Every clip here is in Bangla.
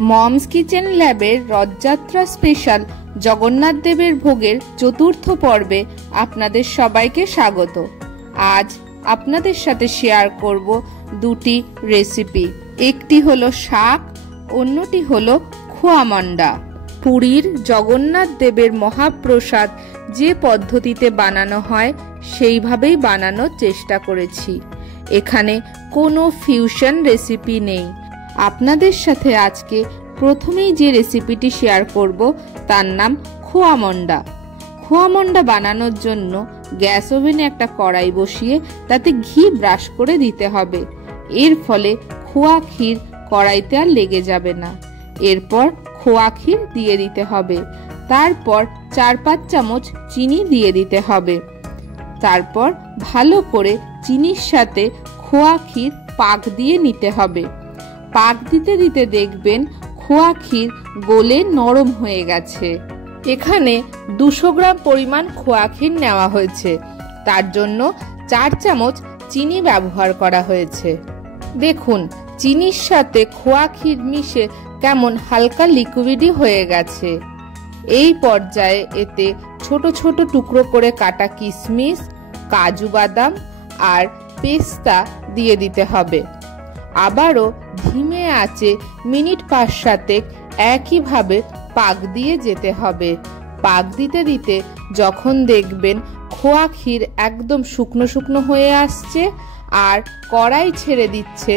মমস কিচেন ল্যাবের রথযাত্রা স্পেশাল জগন্নাথ দেবের ভোগের চতুর্থ পর্বে আপনাদের সবাইকে স্বাগত। আজ আপনাদের সাথে শেয়ার করব দুটি রেসিপি। একটি হলো শাক, অন্যটি হলো খোয়া মন্ডা। পুরীর জগন্নাথ দেবের মহাপ্রসাদ যে পদ্ধতিতে বানানো হয় সেইভাবেই বানানোর চেষ্টা করেছি। এখানে কোনো ফিউশন রেসিপি নেই। আপনাদের সাথে আজকে প্রথমেই যে রেসিপিটি শেয়ার করব তার নাম খোয়া মন্ডা। খোয়া মন্ডা বানানোর জন্য গ্যাস ওভেনে একটা কড়াই বসিয়ে তাতে ঘি ব্রাশ করে দিতে হবে। এর ফলে খোয়া ক্ষীর কড়াইতে আর লেগে যাবে না। এরপর খোয়া ক্ষীর দিয়ে দিতে হবে। তারপর 4-5 চামচ চিনি দিয়ে দিতে হবে। তারপর ভালো করে চিনির সাথে খোয়া ক্ষীর পাক দিয়ে নিতে হবে। পাক দিতে দিতে দেখবেন খোয়া ক্ষীর গলে নরম হয়ে গেছে। এখানে 200 গ্রাম পরিমাণ খোয়া ক্ষীর নেওয়া হয়েছে, তার জন্য 4 চামচ চিনি ব্যবহার করা হয়েছে। দেখুন চিনির সাথে খোয়া ক্ষীর মিশে কেমন হালকা লিকুইডই হয়ে গেছে। এই পর্যায়ে এতে ছোট ছোট টুকরো করে কাটা কিশমিশ, কাজু বাদাম আর পেস্তা দিয়ে দিতে হবে। আবারও ধিমে আঁচে মিনিট 5-7 একইভাবে পাক দিয়ে যেতে হবে। পাক দিতে দিতে যখন দেখবেন খোয়া ক্ষীর একদম শুকনো শুকনো হয়ে আসছে আর কড়াই ছেড়ে দিচ্ছে,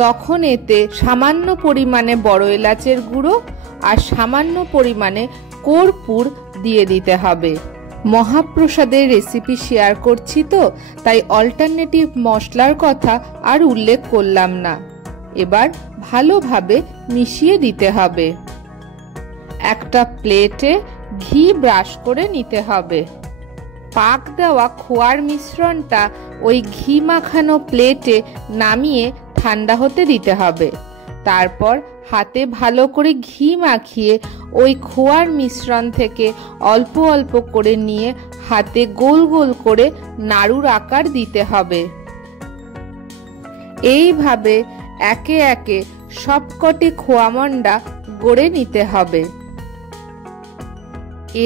তখন এতে সামান্য পরিমাণে বড় এলাচের গুঁড়ো আর সামান্য পরিমাণে কর্পূর দিয়ে দিতে হবে। মহাপ্রসাদের রেসিপি শেয়ার করছি তো তাই অল্টারনেটিভ মশলার কথা আর উল্লেখ করলাম না। এবার ভালোভাবে মিশিয়ে দিতে হবে। একটা প্লেটে ঘি ব্রাশ করে নিতে হবে। পাক দেওয়া খোয়ার মিশ্রণটা ওই ঘি মাখানো প্লেটে নামিয়ে ঠান্ডা হতে দিতে হবে। তারপর হাতে ভালো করে ঘি মাখিয়ে ওই খোয়ার মিশ্রণ থেকে অল্প অল্প করে নিয়ে হাতে গোল গোল করে নাড়ুর আকার দিতে হবে। এইভাবে একে একে সবকটি খোয়া মন্ডা গড়ে নিতে হবে।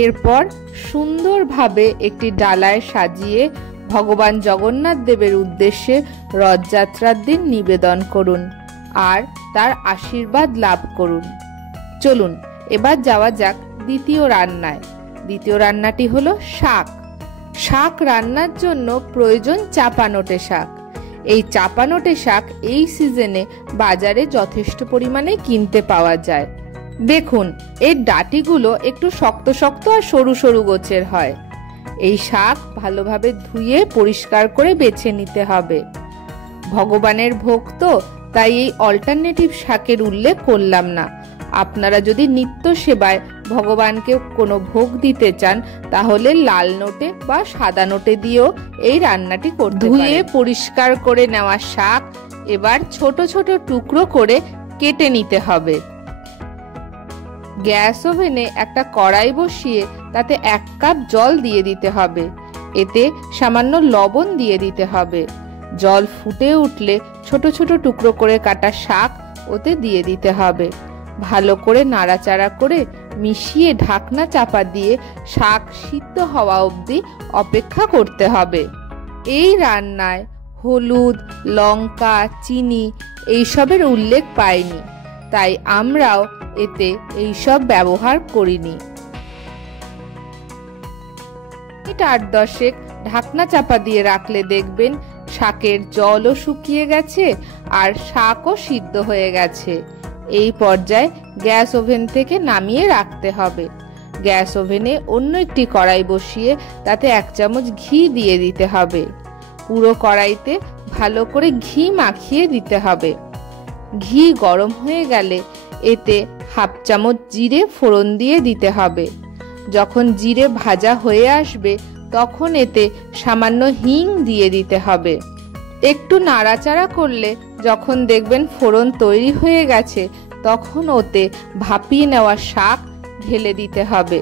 এরপর সুন্দরভাবে একটি ডালায় সাজিয়ে ভগবান জগন্নাথ দেবের উদ্দেশ্যে রথযাত্রার দিন নিবেদন করুন আর তার আশীর্বাদ লাভ করুন। চলুন এবার যাওয়া যাক দ্বিতীয় রান্নায়। দ্বিতীয় রান্নাটি হলো শাক। শাক রান্নার জন্য প্রয়োজন চাপানোটে শাক। এই চাপানোটে শাক এই সিজনে বাজারে যথেষ্ট পরিমাণে কিনতে পাওয়া যায়। দেখুন এর ডাঁটিগুলো একটু শক্ত শক্ত আর সরু সরু গোছের হয়। এই শাক ভালোভাবে ধুয়ে পরিষ্কার করে বেছে নিতে হবে। ভগবানের ভোগ তো, তাই এই অল্টারনেটিভ শাকের উল্লেখ করলাম না। আপনারা যদি নিত্য সেবায় ভগবানকে কোনো ভোগ দিতে চান তাহলে লাল নোটে বা সাদা নোটে দিয়েও এই রান্নাটি করতে পারেন। ধুয়ে পরিষ্কার করে নেওয়া শাক এবার ছোট ছোট টুকরো করে কেটে নিতে হবে। গ্যাস ওভেনে একটা কড়াই বসিয়ে তাতে 1 কাপ জল দিয়ে দিতে হবে। এতে সামান্য লবণ দিয়ে দিতে হবে। জল ফুটে উঠলে ছোট ছোট টুকরো করে কাটা শাক ওতে দিয়ে দিতে হবে। ভালো করে নাড়াচাড়া করে মিশিয়ে ঢাকনা চাপা দিয়ে শাক সিদ্ধ হওয়া অবধি অপেক্ষা করতে হবে। এই রান্নায় হলুদ, লঙ্কা, চিনি এইসবের উল্লেখ পাইনি, তাই আমরাও এতে এইসব ব্যবহার করিনি। 8-10 ঢাকনা চাপা দিয়ে রাখলে দেখবেন শাকের জলও শুকিয়ে গেছে আর শাকও সিদ্ধ হয়ে গেছে। এই পর্যায়ে গ্যাস ওভেন থেকে নামিয়ে রাখতে হবে। গ্যাস ওভেনে অন্য একটি কড়াই বসিয়ে তাতে 1 চামচ ঘি দিয়ে দিতে হবে। পুরো কড়াইতে ভালো করে ঘি মাখিয়ে দিতে হবে। ঘি গরম হয়ে গেলে এতে 1/2 চামচ জিরে ফোড়ন দিয়ে দিতে হবে। যখন জিরে ভাজা হয়ে আসবে তখন এতে সামান্য হিং দিয়ে দিতে হবে। একটু নাড়াচাড়া করলে যখন দেখবেন ফোড়ন তৈরি হয়ে গেছে তখন ওতে ভাপিয়ে নেওয়া শাক ঢেলে দিতে হবে।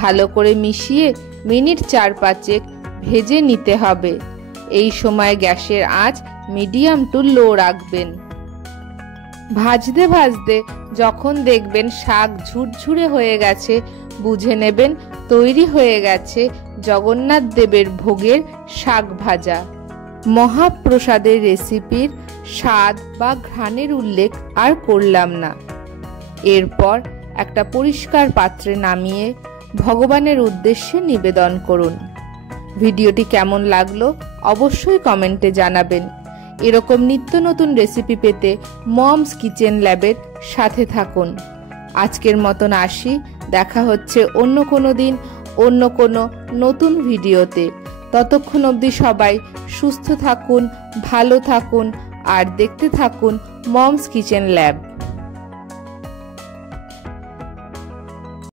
ভালো করে মিশিয়ে মিনিট 4-5 ভেজে নিতে হবে। এই সময় গ্যাসের আঁচ মিডিয়াম টু লো রাখবেন। ভাজতে ভাজতে যখন দেখবেন শাক ঝুরঝুরে হয়ে গেছে, বুঝে নেবেন তৈরি হয়ে গেছে জগন্নাথ দেবের ভোগের শাক ভাজা। মহাপ্রসাদের রেসিপির স্বাদ বা ঘ্রাণের উল্লেখ আর করলাম না। এরপর একটা পরিষ্কার পাত্রে নামিয়ে ভগবানের উদ্দেশ্যে নিবেদন করুন। ভিডিওটি কেমন লাগলো অবশ্যই কমেন্টে জানাবেন। এরকম নিত্য নতুন রেসিপি পেতে মমস কিচেন ল্যাবের সাথে থাকুন। আজকের মতন আসি, দেখা হচ্ছে অন্য কোনো দিন অন্য কোনো নতুন ভিডিওতে। ততক্ষণ অবধি সবাই সুস্থ থাকুন, ভালো থাকুন আর দেখতে থাকুন মমস কিচেন ল্যাব।